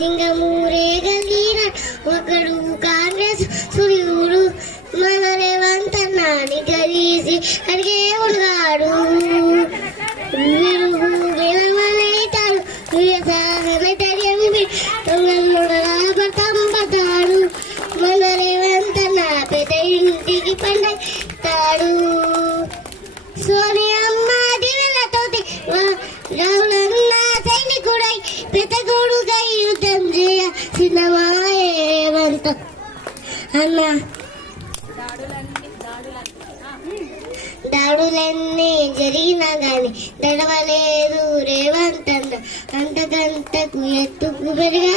సింగమూరే గలీన ఒకడు కాంగ్రెస్ సూర్యుడు మన రేవంత్ అన్నాని గదీసి అడిగే ఉన్నాడు విలువలేతాడు తంబతాడు మన రేవంత్ అన్న పెద్ద ఇంటికి పండుతాడు సోనియమ్మ దివెలతో రావులన్న సైనికుడై పెద్దగోడుగా యుద్ధం చేయ సినిమాయేవంత అన్న దాడులన్నీ జరిగినా గాని దడవలేదు రేవంత్ అన్న అంతకంతకు ఎత్తుకు పెరిగా